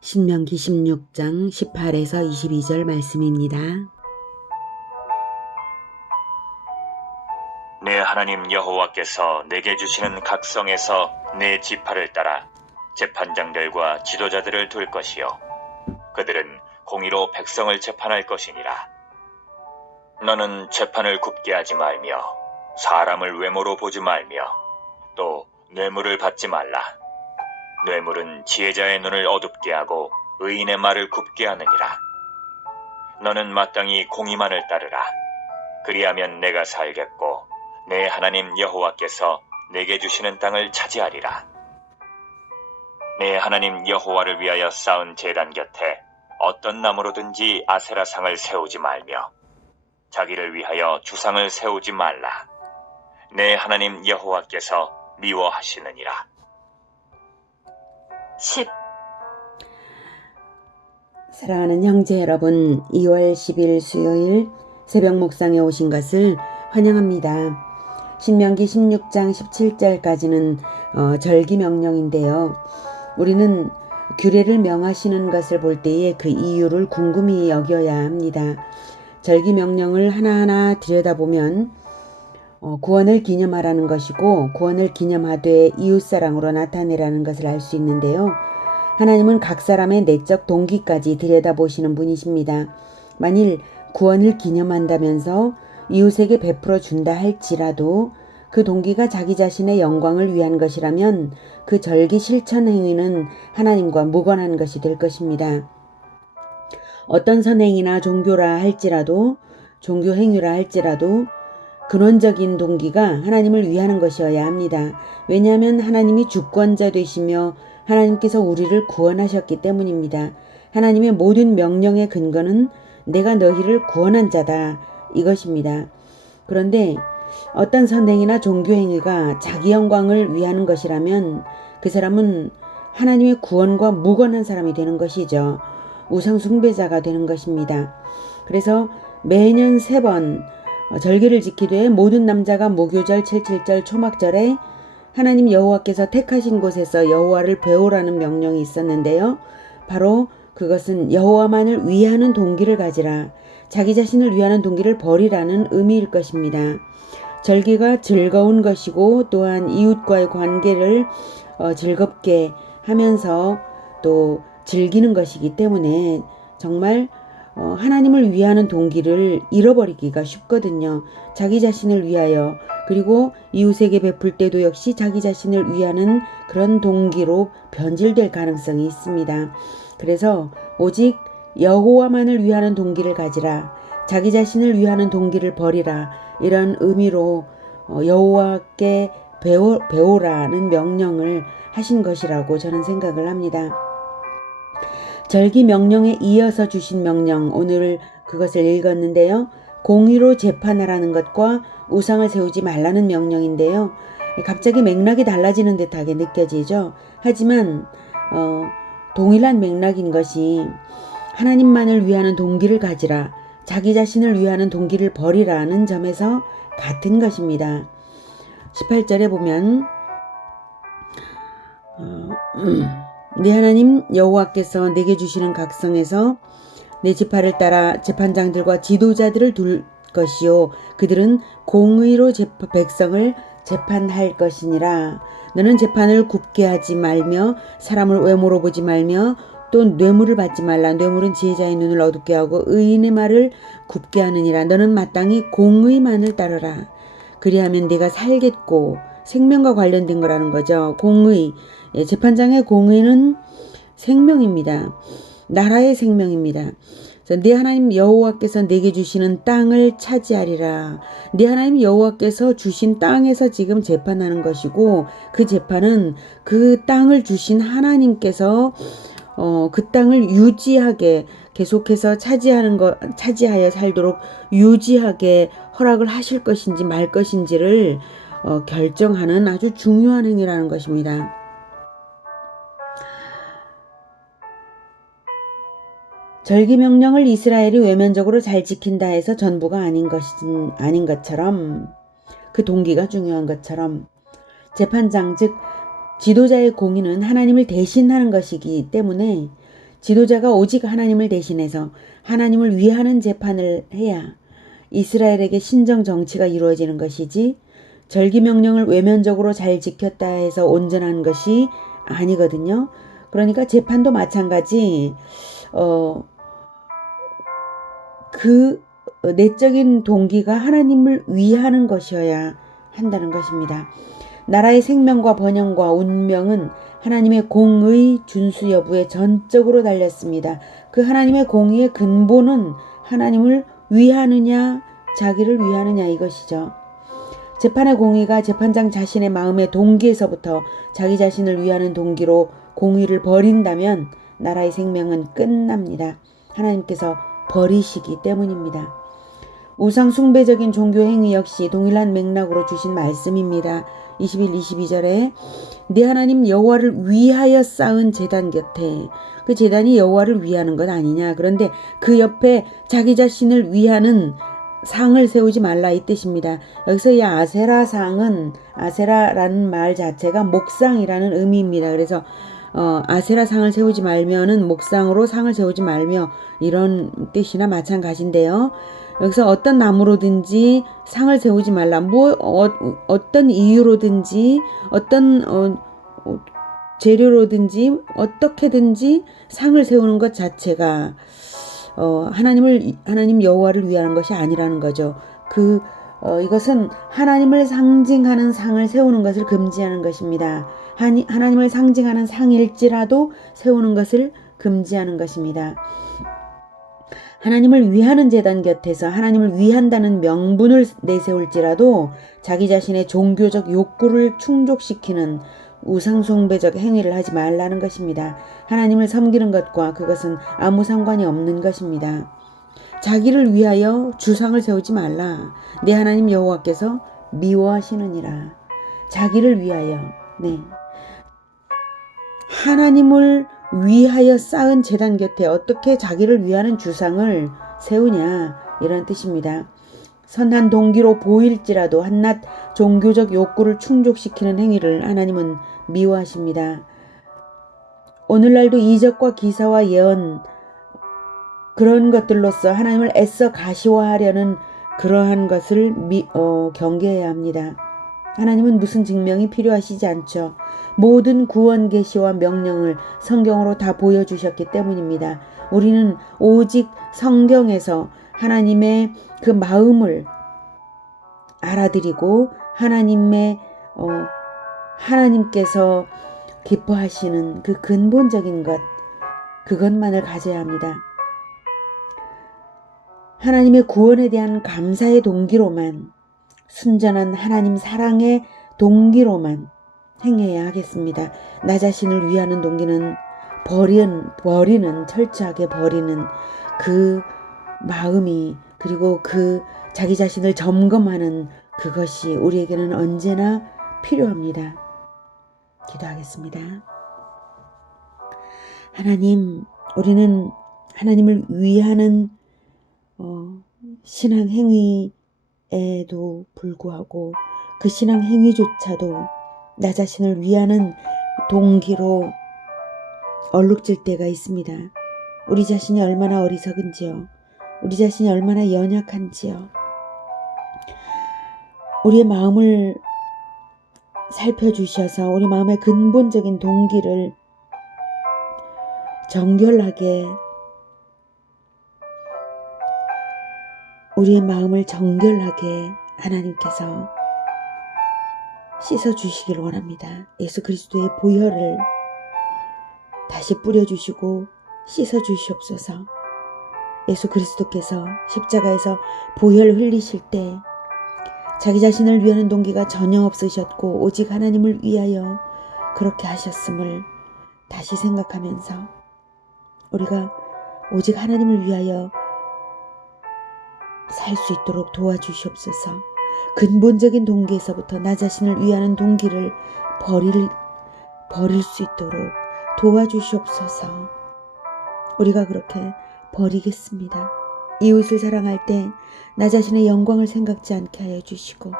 신명기 16장 18에서 22절 말씀입니다. 내 하나님 여호와께서 내게 주시는 각성에서 내 지파를 따라 재판장들과 지도자들을 둘 것이요 그들은 공의로 백성을 재판할 것이니라. 너는 재판을 굽게 하지 말며 사람을 외모로 보지 말며 또 뇌물을 받지 말라. 뇌물은 지혜자의 눈을 어둡게 하고 의인의 말을 굽게 하느니라. 너는 마땅히 공의만을 따르라. 그리하면 내가 살겠고 내 하나님 여호와께서 내게 주시는 땅을 차지하리라. 내 하나님 여호와를 위하여 쌓은 제단 곁에 어떤 나무로든지 아세라상을 세우지 말며 자기를 위하여 주상을 세우지 말라. 내 하나님 여호와께서 미워하시느니라. 10. 사랑하는 형제 여러분, 2월 10일 수요일 새벽 목상에 오신 것을 환영합니다. 신명기 16장 17절까지는 절기 명령인데요. 우리는 규례를 명하시는 것을 볼 때에 그 이유를 궁금히 여겨야 합니다. 절기 명령을 하나하나 들여다보면 구원을 기념하라는 것이고 구원을 기념하되 이웃사랑으로 나타내라는 것을 알 수 있는데요. 하나님은 각 사람의 내적 동기까지 들여다보시는 분이십니다. 만일 구원을 기념한다면서 이웃에게 베풀어 준다 할지라도 그 동기가 자기 자신의 영광을 위한 것이라면 그 절기 실천 행위는 하나님과 무관한 것이 될 것입니다. 어떤 선행이나 종교 행위라 할지라도 근원적인 동기가 하나님을 위하는 것이어야 합니다. 왜냐하면 하나님이 주권자 되시며 하나님께서 우리를 구원하셨기 때문입니다. 하나님의 모든 명령의 근거는 내가 너희를 구원한 자다 이것입니다. 그런데 어떤 선행이나 종교 행위가 자기 영광을 위하는 것이라면 그 사람은 하나님의 구원과 무관한 사람이 되는 것이죠. 우상 숭배자가 되는 것입니다. 그래서 매년 3번 절기를 지키되 모든 남자가 무교절, 77절, 초막절에 하나님 여호와께서 택하신 곳에서 여호와를 배우라는 명령이 있었는데요. 바로 그것은 여호와만을 위하는 동기를 가지라, 자기 자신을 위하는 동기를 버리라는 의미일 것입니다. 절기가 즐거운 것이고 또한 이웃과의 관계를 즐겁게 하면서 또 즐기는 것이기 때문에 정말 하나님을 위하는 동기를 잃어버리기가 쉽거든요. 자기 자신을 위하여, 그리고 이웃에게 베풀 때도 역시 자기 자신을 위하는 그런 동기로 변질될 가능성이 있습니다. 그래서 오직 여호와만을 위하는 동기를 가지라, 자기 자신을 위하는 동기를 버리라, 이런 의미로 여호와께 배우라는 명령을 하신 것이라고 저는 생각을 합니다. 절기 명령에 이어서 주신 명령, 오늘 그것을 읽었는데요. 공의로 재판하라는 것과 우상을 세우지 말라는 명령인데요. 갑자기 맥락이 달라지는 듯하게 느껴지죠. 하지만 동일한 맥락인 것이 하나님만을 위하는 동기를 가지라, 자기 자신을 위하는 동기를 버리라는 점에서 같은 것입니다. 18절에 보면 네 하나님 여호와께서 내게 주시는 각성에서 내 지파를 따라 재판장들과 지도자들을 둘 것이요 그들은 공의로 백성을 재판할 것이니라. 너는 재판을 굽게 하지 말며 사람을 외모로 보지 말며 또 뇌물을 받지 말라. 뇌물은 지혜자의 눈을 어둡게 하고 의인의 말을 굽게 하느니라. 너는 마땅히 공의만을 따르라. 그리하면 네가 살겠고, 생명과 관련된 거라는 거죠. 공의, 재판장의 공의는 생명입니다. 나라의 생명입니다. 네 하나님 여호와께서 내게 주시는 땅을 차지하리라. 네 하나님 여호와께서 주신 땅에서 지금 재판하는 것이고, 그 재판은 그 땅을 주신 하나님께서 그 땅을 유지하게 계속해서 차지하여 살도록 유지하게 허락을 하실 것인지 말 것인지를 결정하는 아주 중요한 행위라는 것입니다. 절기 명령을 이스라엘이 외면적으로 잘 지킨다 해서 전부가 아닌 것처럼, 그 동기가 중요한 것처럼 재판장 즉 지도자의 공의는 하나님을 대신하는 것이기 때문에 지도자가 오직 하나님을 대신해서 하나님을 위하는 재판을 해야 이스라엘에게 신정 정치가 이루어지는 것이지, 절기 명령을 외면적으로 잘 지켰다 해서 온전한 것이 아니거든요. 그러니까 재판도 마찬가지, 그 내적인 동기가 하나님을 위하는 것이어야 한다는 것입니다. 나라의 생명과 번영과 운명은 하나님의 공의 준수 여부에 전적으로 달렸습니다. 그 하나님의 공의의 근본은 하나님을 위하느냐 자기를 위하느냐 이것이죠. 재판의 공의가 재판장 자신의 마음의 동기에서부터 자기 자신을 위하는 동기로 공의를 버린다면 나라의 생명은 끝납니다. 하나님께서 버리시기 때문입니다. 우상 숭배적인 종교 행위 역시 동일한 맥락으로 주신 말씀입니다. 21, 22절에 네 하나님 여호와를 위하여 쌓은 제단 곁에, 그 제단이 여호와를 위하는 것 아니냐. 그런데 그 옆에 자기 자신을 위하는 상을 세우지 말라 이 뜻입니다. 여기서 이 아세라 상은, 아세라라는 말 자체가 목상이라는 의미입니다. 그래서 아세라 상을 세우지 말면은 목상으로 상을 세우지 말며 이런 뜻이나 마찬가지인데요. 여기서 어떤 나무로든지 상을 세우지 말라. 어떤 이유로든지 어떤 재료로든지 어떻게든지 상을 세우는 것 자체가 하나님 여호와를 위하는 것이 아니라는 거죠. 이것은 하나님을 상징하는 상을 세우는 것을 금지하는 것입니다. 하나님을 상징하는 상일지라도 세우는 것을 금지하는 것입니다. 하나님을 위하는 제단 곁에서 하나님을 위한다는 명분을 내세울지라도 자기 자신의 종교적 욕구를 충족시키는 우상숭배적 행위를 하지 말라는 것입니다. 하나님을 섬기는 것과 그것은 아무 상관이 없는 것입니다. 자기를 위하여 주상을 세우지 말라. 내 하나님 여호와께서 미워하시느니라. 자기를 위하여, 네, 하나님을 위하여 쌓은 제단 곁에 어떻게 자기를 위하는 주상을 세우냐 이런 뜻입니다. 선한 동기로 보일지라도 한낱 종교적 욕구를 충족시키는 행위를 하나님은 미워하십니다. 오늘날도 이적과 기사와 예언 그런 것들로서 하나님을 애써 가시화하려는 그러한 것을 경계해야 합니다. 하나님은 무슨 증명이 필요하시지 않죠. 모든 구원 계시와 명령을 성경으로 다 보여주셨기 때문입니다. 우리는 오직 성경에서 하나님의 그 마음을 알아들이고 하나님께서 기뻐하시는 그 근본적인 것, 그것만을 가져야 합니다. 하나님의 구원에 대한 감사의 동기로만, 순전한 하나님 사랑의 동기로만 행해야 하겠습니다. 나 자신을 위하는 동기는 철저하게 버리는 그 마음이, 그리고 그 자기 자신을 점검하는 그것이 우리에게는 언제나 필요합니다. 기도하겠습니다. 하나님, 우리는 하나님을 위하는 신앙 행위에도 불구하고 그 신앙 행위조차도 나 자신을 위하는 동기로 얼룩질 때가 있습니다. 우리 자신이 얼마나 어리석은지요. 우리 자신이 얼마나 연약한지요. 우리의 마음을 살펴주셔서 우리 마음의 근본적인 동기를 우리의 마음을 정결하게 하나님께서 씻어주시길 원합니다. 예수 그리스도의 보혈을 다시 뿌려주시고 씻어주시옵소서. 예수 그리스도께서 십자가에서 보혈을 흘리실 때 자기 자신을 위하는 동기가 전혀 없으셨고 오직 하나님을 위하여 그렇게 하셨음을 다시 생각하면서 우리가 오직 하나님을 위하여 살 수 있도록 도와주시옵소서. 근본적인 동기에서부터 나 자신을 위하는 동기를 버릴 수 있도록 도와주시옵소서. 우리가 그렇게 버리겠습니다. 이웃을 사랑할 때 나 자신의 영광을 생각지 않게 하여 주시고,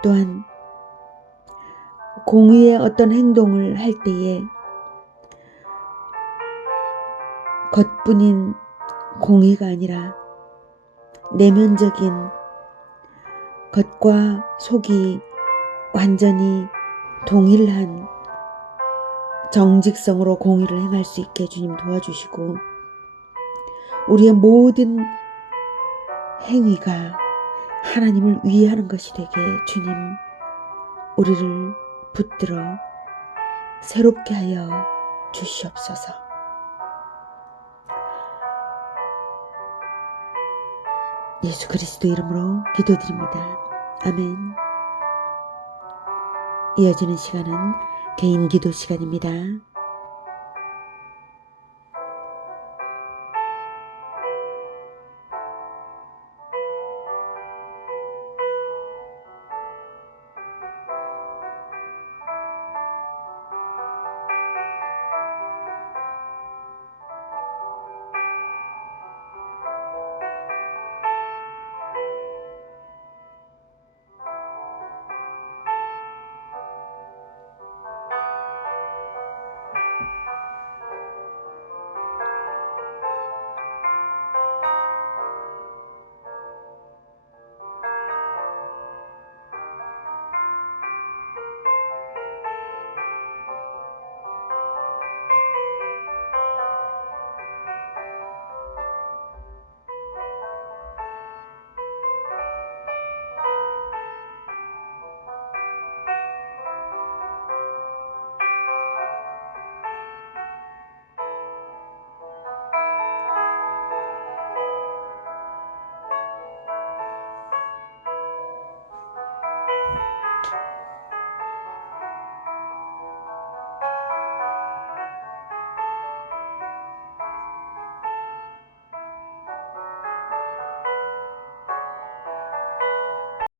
또한 공의의 어떤 행동을 할 때에 겉뿐인 공의가 아니라 내면적인 겉과 속이 완전히 동일한 정직성으로 공의를 행할 수 있게 주님 도와주시고, 우리의 모든 행위가 하나님을 위하는 것이 되게 주님 우리를 붙들어 새롭게 하여 주시옵소서. 예수 그리스도 이름으로 기도드립니다. 아멘. 이어지는 시간은 개인 기도 시간입니다.